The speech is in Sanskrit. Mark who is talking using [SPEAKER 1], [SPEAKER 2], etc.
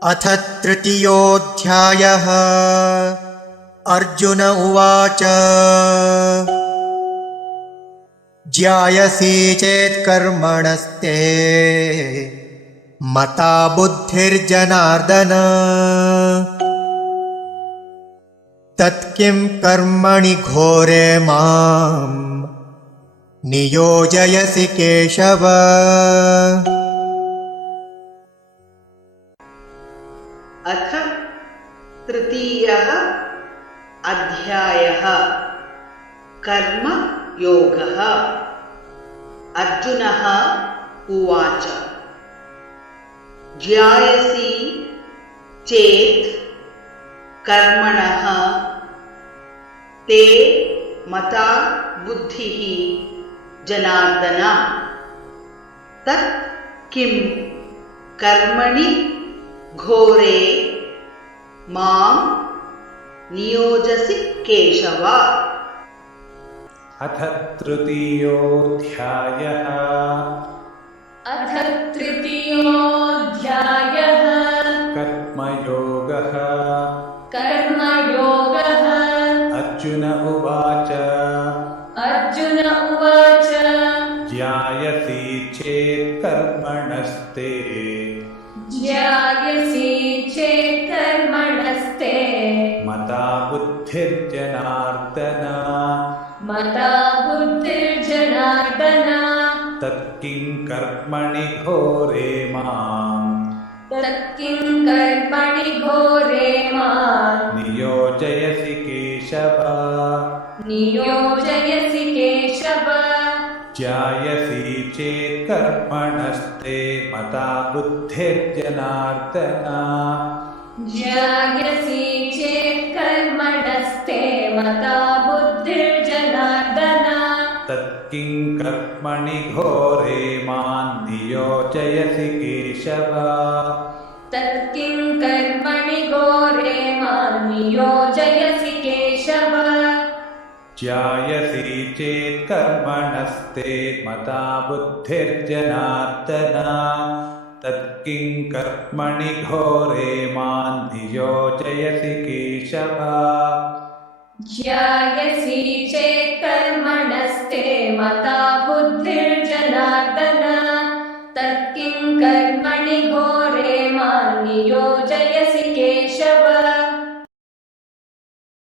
[SPEAKER 1] अथ तृतीयोऽध्यायः। अर्जुन उवाच ज्यायसि चेत् कर्मणस्ते मता बुद्धिर्जनार्दन तत्किं कर्मणि घोरे मां नियोजयसि केशव।
[SPEAKER 2] अथ तृतीयः अध्यायः। कर्म योगः। अर्जुनः उवाच ज्यायसि चेत् कर्मणः ते मता बुद्धिः जनार्दन तत् किं कर्मणि घोरे मां नियोजसि केशव।
[SPEAKER 3] अथ तृतीयोऽध्यायः।
[SPEAKER 4] अथ तृतीयोऽध्यायः।
[SPEAKER 3] कर्मयोगः।
[SPEAKER 4] कर्मयोगः।
[SPEAKER 3] अर्जुन उवाच
[SPEAKER 4] अर्जुन उवाच
[SPEAKER 3] ज्यायसि चेत् कर्मणस्ते
[SPEAKER 4] ज्यायसि चेत् कर्मणस्ते
[SPEAKER 3] मता बुद्धिर्जनार्दन
[SPEAKER 4] मता बुद्धिर्जनार्दन
[SPEAKER 3] तत्किं कर्मणि घोरे मां
[SPEAKER 4] तत्किं कर्मणि घोरे मां
[SPEAKER 3] नियोजयसि केशव।
[SPEAKER 4] नियोजयसि केशव।
[SPEAKER 3] ज्यायसि चेत् कर्मणस्ते मता बुद्धिर्जनार्दन
[SPEAKER 4] ज्यायसि चेत् कर्मणस्ते मता बुद्धिर्जनार्दन
[SPEAKER 3] तत्किं कर्मणि घोरे मां नियोजयसि केशव।
[SPEAKER 4] तत्किं कर्मणि घोरे मां नियोजयसि केशव।
[SPEAKER 3] ज्यायसि चेत् कर्मणस्ते मता बुद्धिर्जनार्दन तत्किं कर्मणि घोरे मां नियोजयसि केशव।
[SPEAKER 4] ज्यायसि चेत् कर्मणस्ते मता बुद्धिर्जनार्दन तत्किं कर्मणि घोरे मां नियोजयसि केशव।